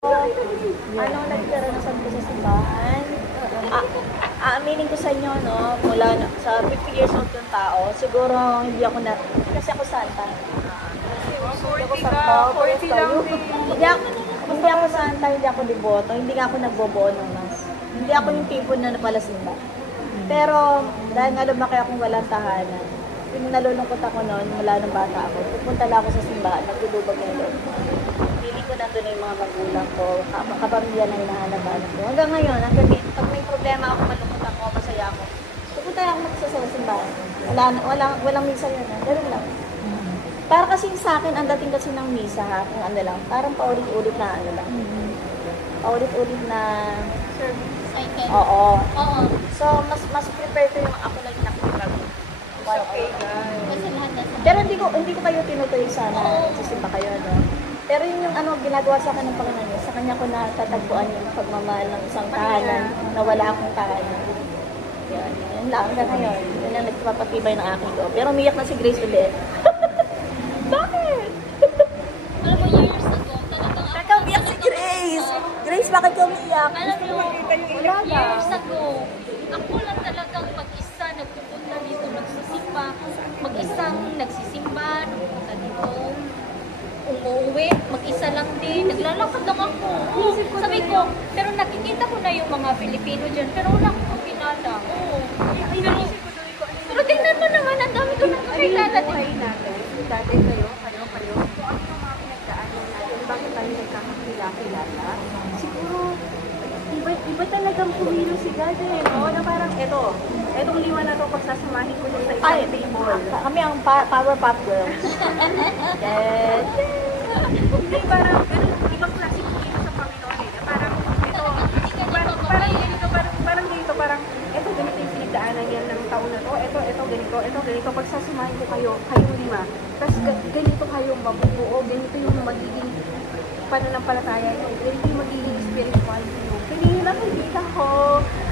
Ano, nagkaranasan ko sa simbahan. Aaminin ko sa inyo, no, mula sa 50 years old yung tao, siguro hindi ako na, kasi ako santa. Hindi ako santa, 40 lang din. Hindi ako santa, hindi ako deboto, hindi nga ako nagbobuo ng mas. Hindi ako yung tipo na napalasimba. Pero, dahil nga lumaki akong walang tahanan, yung nalulungkot ako noon, mula nung bata ako, pupunta lang ako sa simbahan, nagdudubag ng loob. Pili ko nandun na yung mga magulang ko, kapamilya na hinahanapan ko. Hanggang ngayon, pag may problema ako, malungkot ako, masaya ako, pupunta lang ako sa simbahan. Walang misa yun, ganun lang. Para kasi sa akin, ang dating kasi ng misa, ha, kung ano lang, parang paulit-ulit na ano lang. Paulit-ulit na Cycle. oo. Oo. So, mas prepare ko yung ako lang yung nakikipag. Okay, guys. Kasi lahat na Pero hindi ko kayo tinutuloy sana nagsisimba kayo, no? Pero yun yung ano, ginagawa sa akin ng Panginoon niya, sa kanya ko natatagpuan yung pagmamahal ng isang tahanan na wala akong tahanan. Yun lang, hanggang ngayon. Yun ang nagpapatibay ng aking loob. Pero umiyak na si Grace ulit. Bakit? alam mo, years ago, talagang ako. Bakit umiyak si Grace? Grace, bakit ka umiyak? Alam mo, Wala na. years ago, ako lang talagang mag-isa nagpupunta dito, nagsisimba. Mag-isang nagsisimba, nagpupunta dito. Umuwi, mag-isa lang din. Naglalakad lang ako. Sabi ko, pero nakikita ko na yung mga Pilipino dyan, pero wala akong kakilala. Pero tingnan mo naman, ang dami ko nang kakilala din. Buhay natin, dati kayo, kung ano yung mga pinagdaanan natin, bakit tayo nagkakakilala? Siguro, iba talagang pumilo si God eh, no? Na parang, etong 5 na to, pagsasamahin ko sa isang Ay, table. kami ang Power Pop Girls. Yes. Hindi, parang, ibang klase pumilo sa Panginoon eh. Na parang, eto ganito yung pinagdaanan yan ng taon na to, ganito, pagsasamahin ko kayong 5. Tapos ganito kayong mabubuo, ganito yung magiging pananampalataya nyo, ganito yung magiging spiritual nyo. Kanina nakikita ko,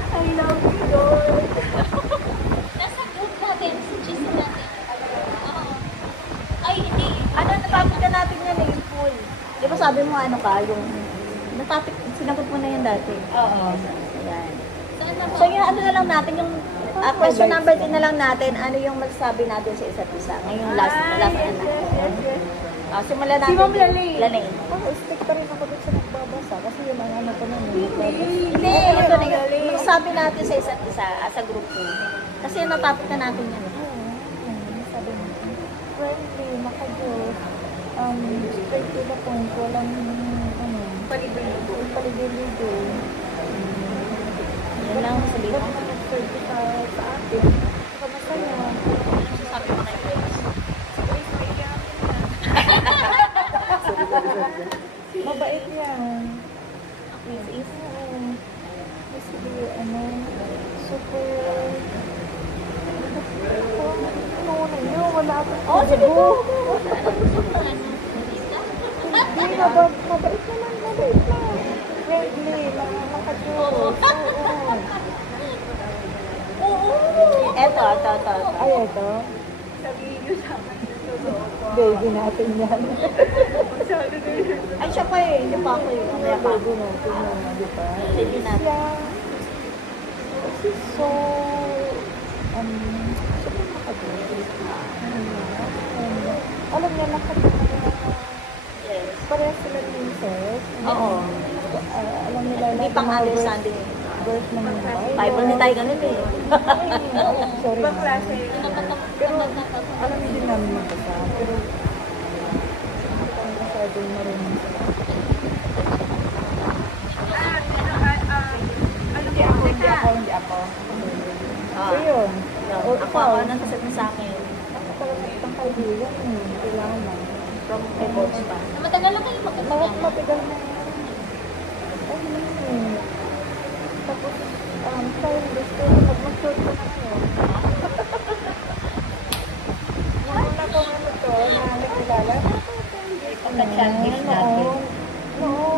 I love you, Lord. Nasa group natin, sa GC natin. Oo. Ay, hindi. Ano, natapit ka natin yan eh, yung pool. Di ba sabi mo ano ka, yung natapit, sinagot mo na yan dati. Oo. Ayan. Saan na So yung ano na lang natin, yung question number 10 na lang natin, ano yung masasabi natin sa isa't isa. Ngayong last ano na. Yes. Simulan natin. Si Ma'am Lalay. Lalay. Stick pa rin ako dun sa nagbabasa kasi yung mga ano ko nun. Hindi. Ito na yung masasabi natin sa isa't isa as a group po. Kasi natapit na natin yun. Sabi mo, friendly, makajos, straight to the point, walang ano, palibili-lido. Yan lang sabihin ko. Certified sa atin. Kamasaya. Ano sabi mo kay Grace? Mabait yan. Is ano, super... Wala ako. Oh, sige po. Hindi, mabait naman, mabait lang. Friendly, nakajos. Eto. Ay, eto. Sabihin nyo sa akin, totoo po. Baby natin yan. Masyado na yun. Ay, siya pa eh. Hindi pa ako eh. Kaya baby natin yan, di ba? Baby natin. Kasi so, super makagod. Alam niya, lahat yes. Parehas sila ni Seth. Oo. Alam nila lahat. Hindi pang understanding. Birth ng Bible na tayo ganun eh. Sorry. Ibang klase. Pero, alam din namin magbasa. Pero, hindi kami masyadong marunong sa Hindi ako. So, yun. Ako, anong kasat mo sa akin? Ako talaga itong kaibigan. Kailangan lang. From reports pa. Matagal na kayo magkakilala. Matagal na. Tapos, childish ko, mag-mature ko na ngayon. Yung una kong ano to, na nakilala, Pagka-childish natin. Oo.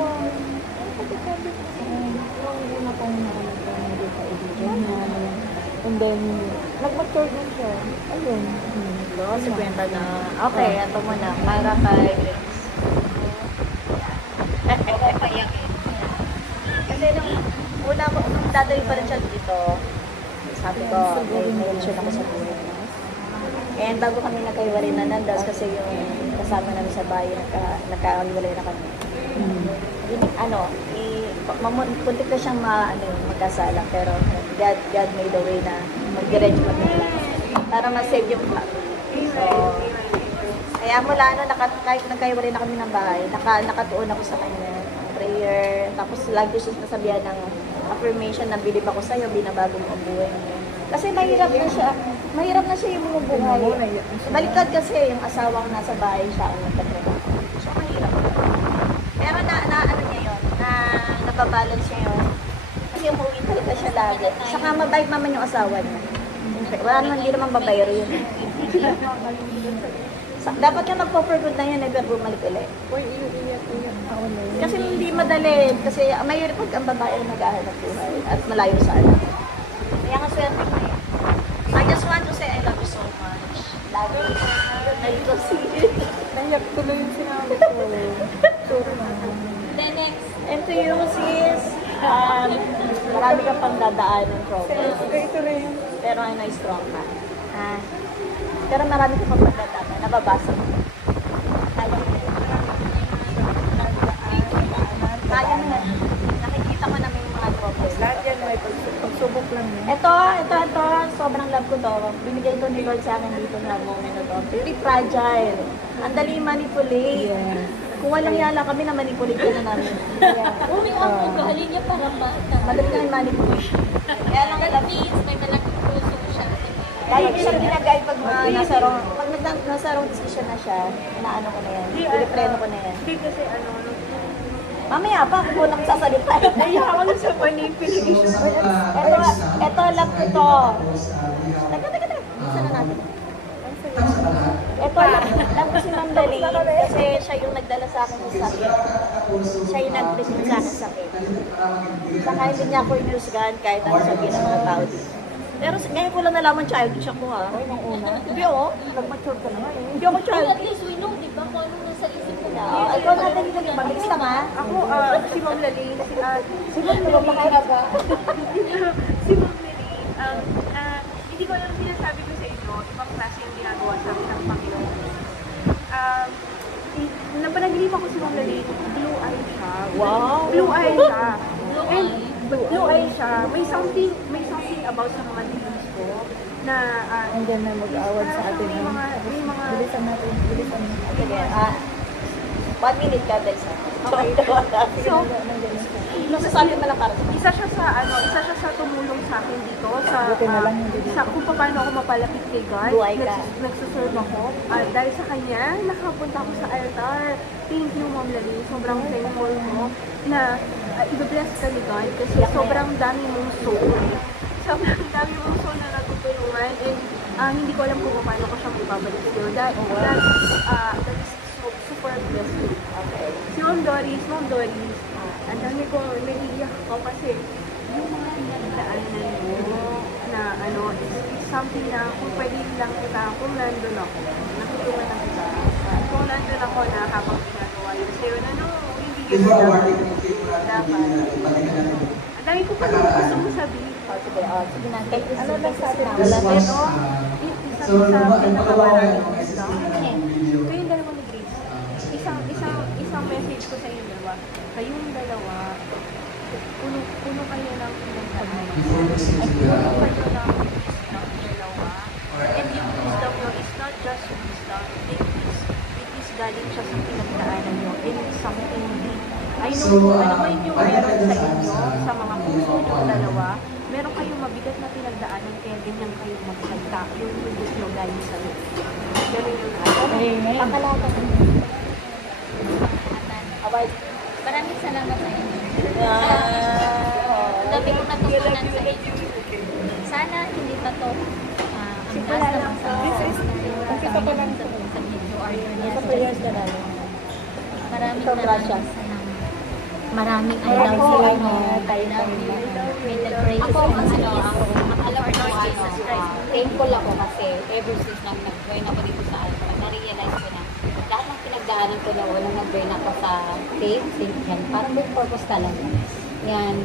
Pagka-childish ko. Yung una kong hindi ka ibigyan na. And then, nag-mature din siya. Ayun. So, 50 na. Okay, ito muna. Para kay Grace. Papayakin. Kasi nung dadaling pa rin siya dito, sabi ko, may relasyon ako sa buhay. And bago kami nagkahiwalay na nandas kasi yung kasama namin sa bahay, nagkahiwalay na kami. Puntik na siyang magkasala, pero God made a way na mag-diretso kami para ma-save yung plot. So, kaya mula kahit nagkahiwalay na kami ng bahay, nakatuon ako sa kanya, prayer, tapos lagi siya nasabihan ng affirmation na bilib ako sa'yo, binabago mo ang buhay mo. Kasi mahirap na siya yung bumubuhay. Baliktad kasi yung asawa ko nasa bahay siya ang nagtatrabaho. So, mahirap. Pero ano niya yun, nababalance niya yun. Kasi umuwi talaga siya lagi. Saka mabait naman yung asawa niya. Hindi naman babayro yun. Dapat ka magpo-forgood na yan, never bumalik ulit. Kasi hindi madali. Kasi mahirap pag ang babae nag-ahanap buhay at malayo sa anak. Kaya nga swerte ko eh. I just want to say I love you so much. Love you. Ay, ko sige. Nahiyak tuloy yung sinabi ko. Sorry na. Then next. And to you, sis, marami kang pang dadaan ng problems. Ito rin. Pero I know strong ka. Pero marami kang pang dadaan. Nababasa mo. Kaya mo na. Kaya mo na. Nakikita ko na may mga problems. Lahat yan may pagsubok lang yun. Ito, sobrang love ko to. Binigay to ni Lord sa akin dito na moment na to. Very fragile. Ang dali manipulate. Yes. Kung walang yala kami na manipulate ka na namin. Umi ang ugali niya para bata. Madali na yung manipulation. Kaya lang That means may malaking puso siya. Kaya ko siya pinag-guide pag nasa wrong decision na siya, inaano ko na yan. Pinipreno ko na yan. Hindi kasi Mamaya pa, kung unang sasalita. nahiyak ako sa manipulation. Ito, love ko to. Teka. Isa na natin. Ito, love ko si Ma'am Dali kasi siya yung nagdala sa akin ng sakit. Siya yung nag-present sa akin ng sakit. Saka hindi niya ako inusgahan kahit ano sabihin ng mga tao dito. Pero ngayon ko lang nalaman childish ako ha. Hindi ako. Nag-mature ka na eh. Hindi ako Well, childish. at least we know, di ba, kung ano nasa isip mo na. Ikaw natin yung mabilis lang ha. Ako, si Ma'am Lali, Si Ma'am Dali, makahirap ba? si Ma'am Lali, hindi ko alam sinasabi ko sa inyo, ibang klase yung ginagawa sa akin ng Panginoon. Napanaginipan ko si Ma'am Lali, blue eye siya. Wow! Blue eye siya. Blue And eye? blue eye siya. May something about sa mga dreams ko na Andiyan na mag-awad sa atin. may mga Bilisan natin. Sige, 1 minute ka, guys. Okay. So, Masasabi mo lang para sa isa siya sa tumulong sa akin dito sa kung paano ako mapalapit kay God. Buhay ka. Nagsuserve ako. Dahil sa kanya, nakapunta ako sa altar. Thank you, Ma'am Lali. Sobrang thankful mo na i-bless ka ni God kasi sobrang dami mong soul. Sobrang dami mong soul na natutulungan and hindi ko alam kung paano ko siyang ibabalik sa'yo. That is super blessing. Okay. Si Ma'am Doris, ang dami ko naiiyak ako kasi yung mga pinagdaanan mo na is something na kung pwede lang kita, kung nandun ako, natutulungan na kita. Kung nandun ako na habang ginagawa yun sa'yo na hindi yun dapat. Ang dami ko pa rin gusto mo sabihin. Sige na. Ano lang sa atin? Pero, isa sa pinakamaraming gusto. Kayong dalawa ni Grace. Isang message ko sa inyo dalawa. Kayong dalawa, puno kayo ng pinagdaanan. Puno kayo ng dalawa. And yung wisdom nyo is not just wisdom. It is galing siya sa pinagdaanan nyo. It is something deep. I know, ano man yung meron sa inyo, sa mga puso nyo dalawa, meron kayong mabigat na pinagdaanan kaya ganyan kayo magsalita. Yung gusto nyo galing sa inyo. Ganun yung Pakalata ko. Maraming salamat sa inyo. Ang dami kong natutunan sa inyo. Sana hindi pa to ang last naman sa video or your Sa prayers ka na. Maraming From Russia. Maraming I love you. I love you. May the grace of ang Lord Jesus Christ. Thankful ako kasi ever since nang nag-join ako dito sa Alpha, na-realize ko na lahat ng pinagdaanan ko na walang nag-join ako sa faith, yan, parang may purpose talaga. Yan,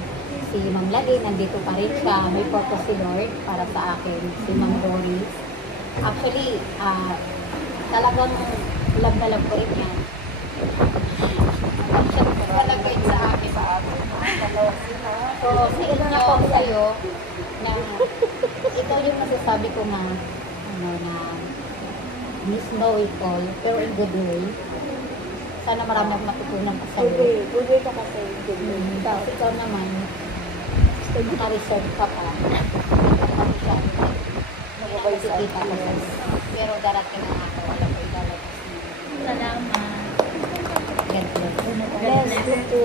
si Ma'am Lali, nandito pa rin siya. May purpose si Lord para sa akin. Si Ma'am Doris. Actually, talagang love na love ko rin yan. Malagay sa akin. So, sige na ako sa'yo na ito yung masasabi ko na miss know it all, pero in good way. Sana marami akong matutunan pa sa'yo. Good way ka kasi. Good way. Tapos ikaw naman, naka-reserve ka pa. Nakikita ko sa pero darating na ako. Alam ko ilalabas mo. Salamat. God bless. Yes, good to...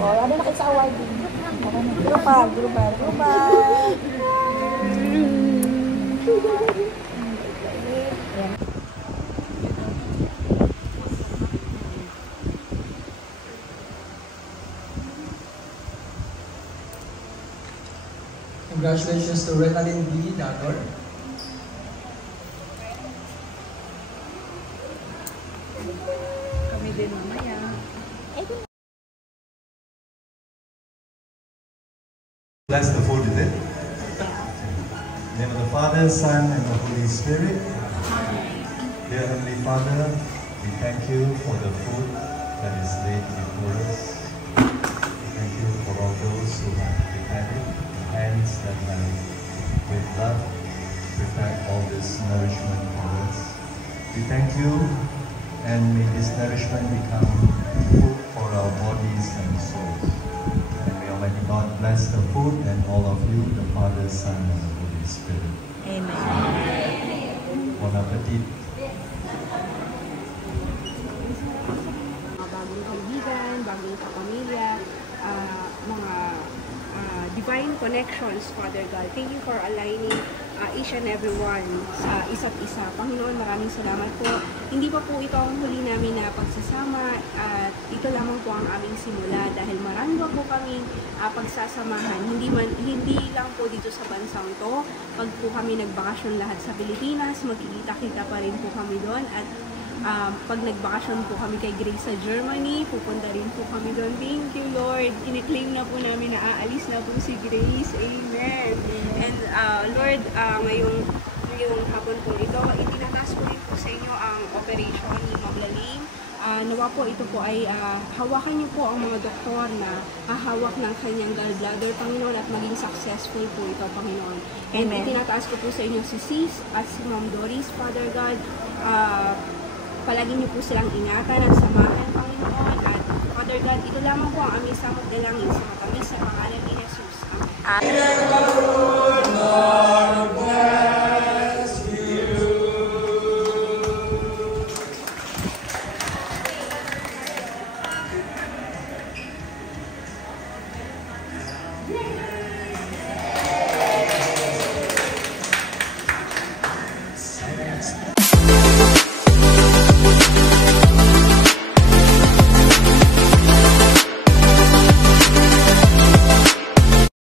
O, ano na kayo sa awarding? Grupa. Congratulations to Renalyn B. Dador. Kami din mamaya. Bless the food, is it? In the name of the Father, Son, and the Holy Spirit. Dear Heavenly Father, we thank you for the food that is laid before us. We thank you for all those who have prepared it, the hands that have, with love, prepared all this nourishment for us. We thank you, and may this nourishment become food for our bodies and souls. And may Almighty God bless the food and all of you, the Father, Son, and the Holy Spirit. Amen. Bon appetit. Mga bagong kaibigan, bagong kapamilya, mga divine connections, Father God. Thank you for aligning each and every one sa isa't isa. Panginoon, maraming salamat po. Hindi pa po ito ang huli namin na pagsasama at ito lamang po ang aming simula dahil marami pa po kaming pagsasamahan. Hindi lang po dito sa bansang to. Pag po kami nagbakasyon lahat sa Pilipinas, magkikita-kita pa rin po kami doon at pag nagbakasyon po kami kay Grace sa Germany, pupunta rin po kami doon. Thank you, Lord. Kiniklaim na po namin na aalis na po si Grace. Amen. And Lord, ngayong hapon po ito, itinataas ko rin po sa inyo ang operation ni Ma'am Laling. Nawa po ito po ay hawakan niyo po ang mga doktor na hahawak ng kanyang gallbladder, Panginoon, at maging successful po ito, Panginoon. And itinataas ko po sa inyo si Sis at si Ma'am Doris, Father God. Palagi niyo po silang ingatan at samahan, Panginoon. At Father God, ito lamang po ang aming samot dalangin sa matamis sa pangalan ni Jesus. Amen.